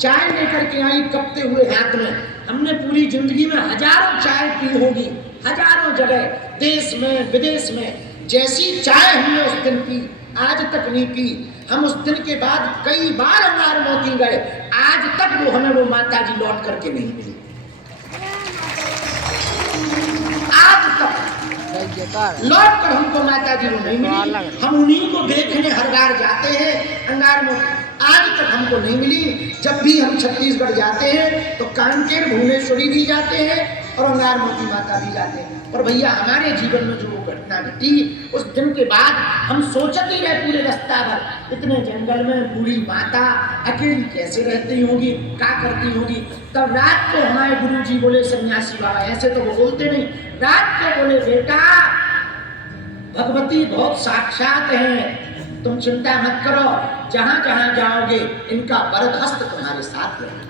चाय लेकर के आई कपते हुए हाथ में। हमने पूरी जिंदगी में हजारों चाय पी होगी, हजारों जगह, देश में विदेश में। जैसी चाय हमने उस दिन पी आज तक नहीं पी। हम उस दिन के बाद कई बार अंगार मोती गए, आज तक वो हमें वो माता जी लौट करके नहीं मिली, आज तक लौट कर हमको माता जी वो नहीं मिली। हम उन्हीं को देखने हर बार जाते हैं, अंगार मोती आज तक हमको नहीं मिली। जब भी हम छत्तीसगढ़ जाते हैं तो कांकेर भुवनेश्वरी भी जाते हैं और अंगार मोती माता भी जाते हैं। पर भैया हमारे जीवन में जो वो घटना घटी उस दिन के बाद हम सोचते ही रहे पूरे रास्ता भर, इतने जंगल में बूढ़ी माता अकेली कैसे रहती होगी, क्या करती होगी। तब रात को हमारे गुरु जी बोले, सन्यासी बाबा, ऐसे तो वो बोलते नहीं, रात को बोले, बेटा भगवती बहुत साक्षात है, तुम चिंता मत करो, जहां जहां जाओगे इनका वरद हस्त तुम्हारे साथ रहेगा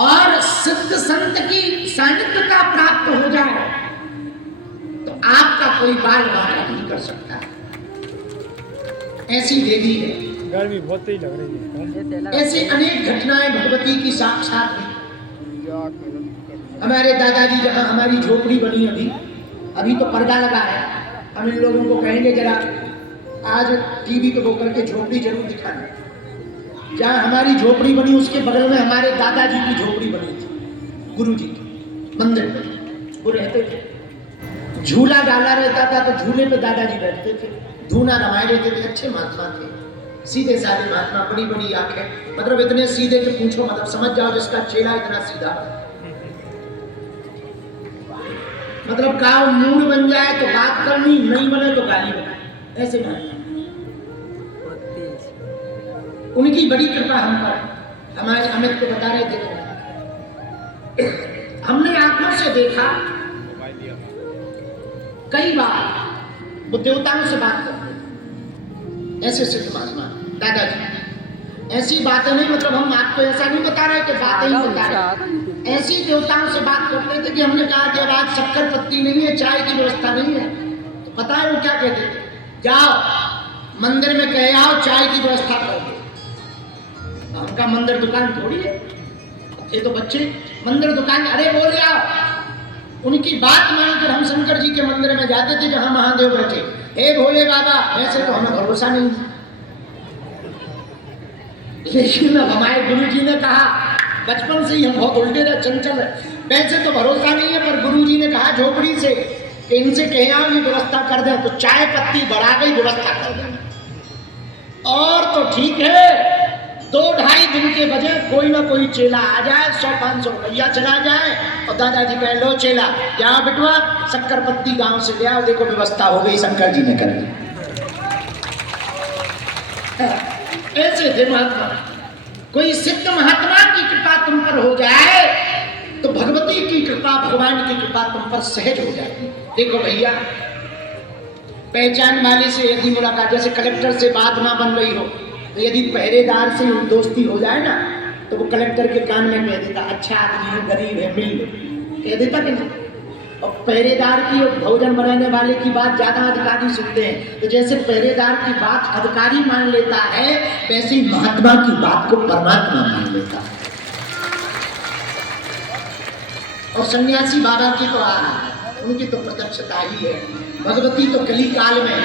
और सिद्ध संत की सानिध्यता प्राप्त हो जाए तो आपका कोई बाल बांका नहीं कर सकता। ऐसी देवी है, गर्मी बहुत ही लग रही है। ऐसी अनेक घटनाएं भगवती की साक्षात हुई। हमारे दादाजी जहां हमारी झोपड़ी बनी अभी तो पर्दा लगा है, हम इन लोगों को कहेंगे जरा आज टीवी पे होकर के झोपड़ी जरूर दिखाना। जहाँ हमारी झोपड़ी बनी उसके बगल में हमारे दादाजी की झोपड़ी बनी थी, गुरुजी की मंदिर में वो रहते थे। झूला डाला रहता था तो झूले पे दादाजी बैठते थे, धूना रमाए रहते थे। अच्छे महात्मा थे, सीधे साधे महात्मा, बड़ी बड़ी आंखें, मतलब इतने सीधे कि पूछो मतलब, समझ जाओ जिसका चेला इतना सीधा, मतलब का मूड बन जाए तो बात करनी, नहीं बने तो गाली बना, ऐसे महात्मा। उनकी बड़ी कृपा हम पर। हमारे अमित को बता रहे थे, हमने आंखों से देखा कई बार वो देवताओं से बात करते थे, ऐसे सिद्ध महात्मा दादाजी। ऐसी बातें नहीं, मतलब हम आपको ऐसा नहीं बता रहे कि बातें ही बता रहे, ऐसी देवताओं से बात करते थे कि हमने कहा कि अब आज शक्कर पत्ती नहीं है, चाय की व्यवस्था नहीं है, तो पता है वो क्या कहते थे, जाओ मंदिर में कह आओ चाय की व्यवस्था कर दो। उनका मंदिर दुकान थोड़ी है, ये तो बच्चे मंदिर दुकान, अरे बोल आओ। उनकी बात मानकर हम शंकर जी के मंदिर में जाते थे जहां महादेव बैठे, हे भोले बाबा, वैसे तो हमें भरोसा नहीं, लेकिन अब हमारे गुरु जी ने कहा, बचपन से ही हम बहुत उल्टे रहे, चंचल है, वैसे तो भरोसा नहीं है, पर गुरु जी ने कहा झोपड़ी से कि इनसे कह आओ ये व्यवस्था कर दे, तो चाय पत्ती बढ़ा गई, व्यवस्था कर देना। और तो ठीक है, 2-2.5 दिन के बजे कोई ना कोई चेला आ जाए, 100-500 रुपया चला जाए और दादाजी कह लो चेला जाओ बिटवा शक्कर पत्ती गांव से ले आओ, देखो व्यवस्था हो गई, शंकर जी ने कर दी। ऐसे थे महात्मा। कोई सिद्ध महात्मा की कृपा तुम पर हो जाए तो भगवती की कृपा, भगवान की कृपा तुम पर सहज हो जाती। देखो भैया, पहचान वाले से यदि मुलाकात, जैसे कलेक्टर से बात ना बन रही हो तो यदि पहरेदार से दोस्ती हो जाए ना तो वो कलेक्टर के कान में कह देता, अच्छा आदमी है, गरीब है, मिल लो, कह देता कि नहीं। और पहरेदार की और भोजन बनाने वाले की बात ज्यादा अधिकारी सुनते हैं, तो जैसे पहरेदार की बात अधिकारी मान लेता है, वैसे ही महात्मा की बात को परमात्मा मान लेता है। और सन्यासी बाबा की तो आ रहा है, उनकी तो प्रत्यक्षता ही है। भगवती तो कली काल में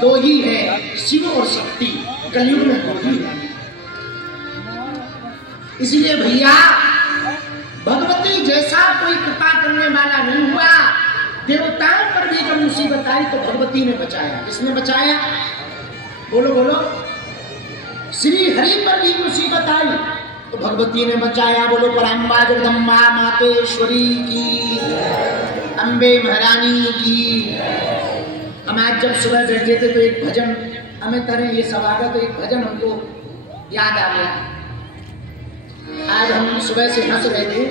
2 ही है, शिव और शक्ति, कलयुग में 2 ही है। इसलिए भैया भगवती जैसा कोई कृपा करने वाला नहीं हुआ। देवताओं पर भी जब मुसीबत आई तो भगवती ने बचाया। किसने बचाया? बोलो बोलो। श्री हरि पर भी मुसीबत आई तो भगवती ने बचाया। बोलो पराम्बा जगदम्बा मातेश्वरी की, अम्बे महारानी की। हम आज जब सुबह बैठे थे तो एक भजन हमें तरह ये सवागत, तो एक भजन हमको याद आ गया। आज हम सुबह से हंस रहे थे,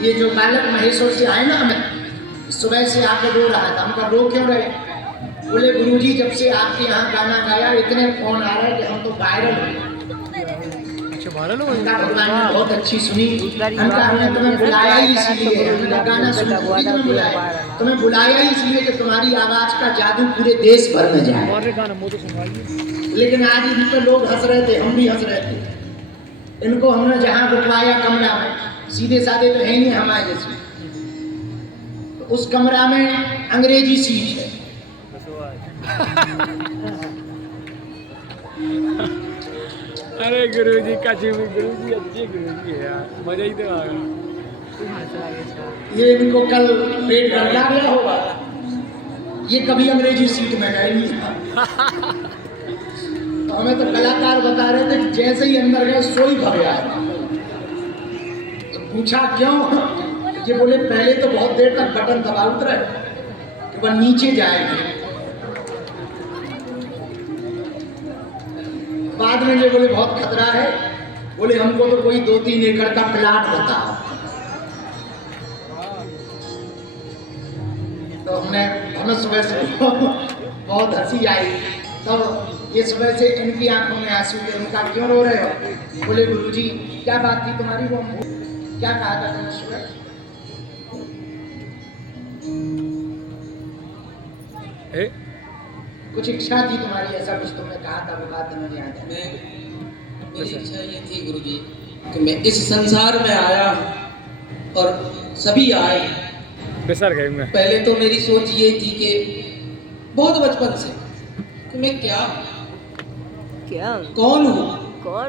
ये जो बालक महेश्वर से आए ना, हमें सुबह से आके रो रहा था। हमका रो क्यों रहे? बोले गुरुजी जब से आपके यहाँ गाना गाया इतने फोन आ रहे हैं कि हम तो वायरल हो गए। भाड़ा लो अंका भगवान ने बहुत अच्छी सुनी। अंका हमने तुम्हें बुलाया ही इसलिए, हमने गाना सुन तुम्हें बुलाया, तुम्हें बुलाया ही इसलिए कि तुम्हारी आवाज का जादू पूरे देश भर में जाए। हमारे गाना मुझे सुनवाइए। लेकिन आज इन पे लोग हंस रहे थे, हम भी हंस रहे थे। इनको हमने जहाँ रुकवाया कमरा में, सीधे साधे तो है नहीं हमारे जैसे, तो उस कमरा में अंग्रेजी सीट है। अरे गुरुजी का चीमी, गुरुजी अच्छे गुरुजी है यार, मजा ही तो आ गया। ये इनको कल पेट गड़बड़ा गया होगा, ये कभी अंग्रेजी सीट में गए नहीं था। तो हमें तो कलाकार बता रहे थे कि जैसे ही अंदर गए सोई भर आया। तो पूछा क्यों, ये बोले पहले तो बहुत देर तक बटन दबा उतरे कि वह नीचे जाएगी, बाद में ये बोले बहुत खतरा है, बोले हमको तो कोई 2-3 एकड़ का प्लाट बताओ। तो हमें सुबह से बहुत हंसी आई। तो ये सुबह से इनकी आंखों में आंसू थे। उनका क्यों रो रहे हो? बोले गुरुजी क्या बात थी तुम्हारी, वो क्या कहा था तुमने सुबह? कुछ इच्छा थी तुम्हारी, ऐसा कुछ तुमने कहा था, वो बात मुझे याद है। मेरी इच्छा ये थी गुरुजी कि मैं इस संसार में आया हूँ और सभी आए। बेसर गए मैं। पहले तो मेरी सोच ये थी कि बहुत बचपन से कि मैं क्या क्या कौन हूँ, कौन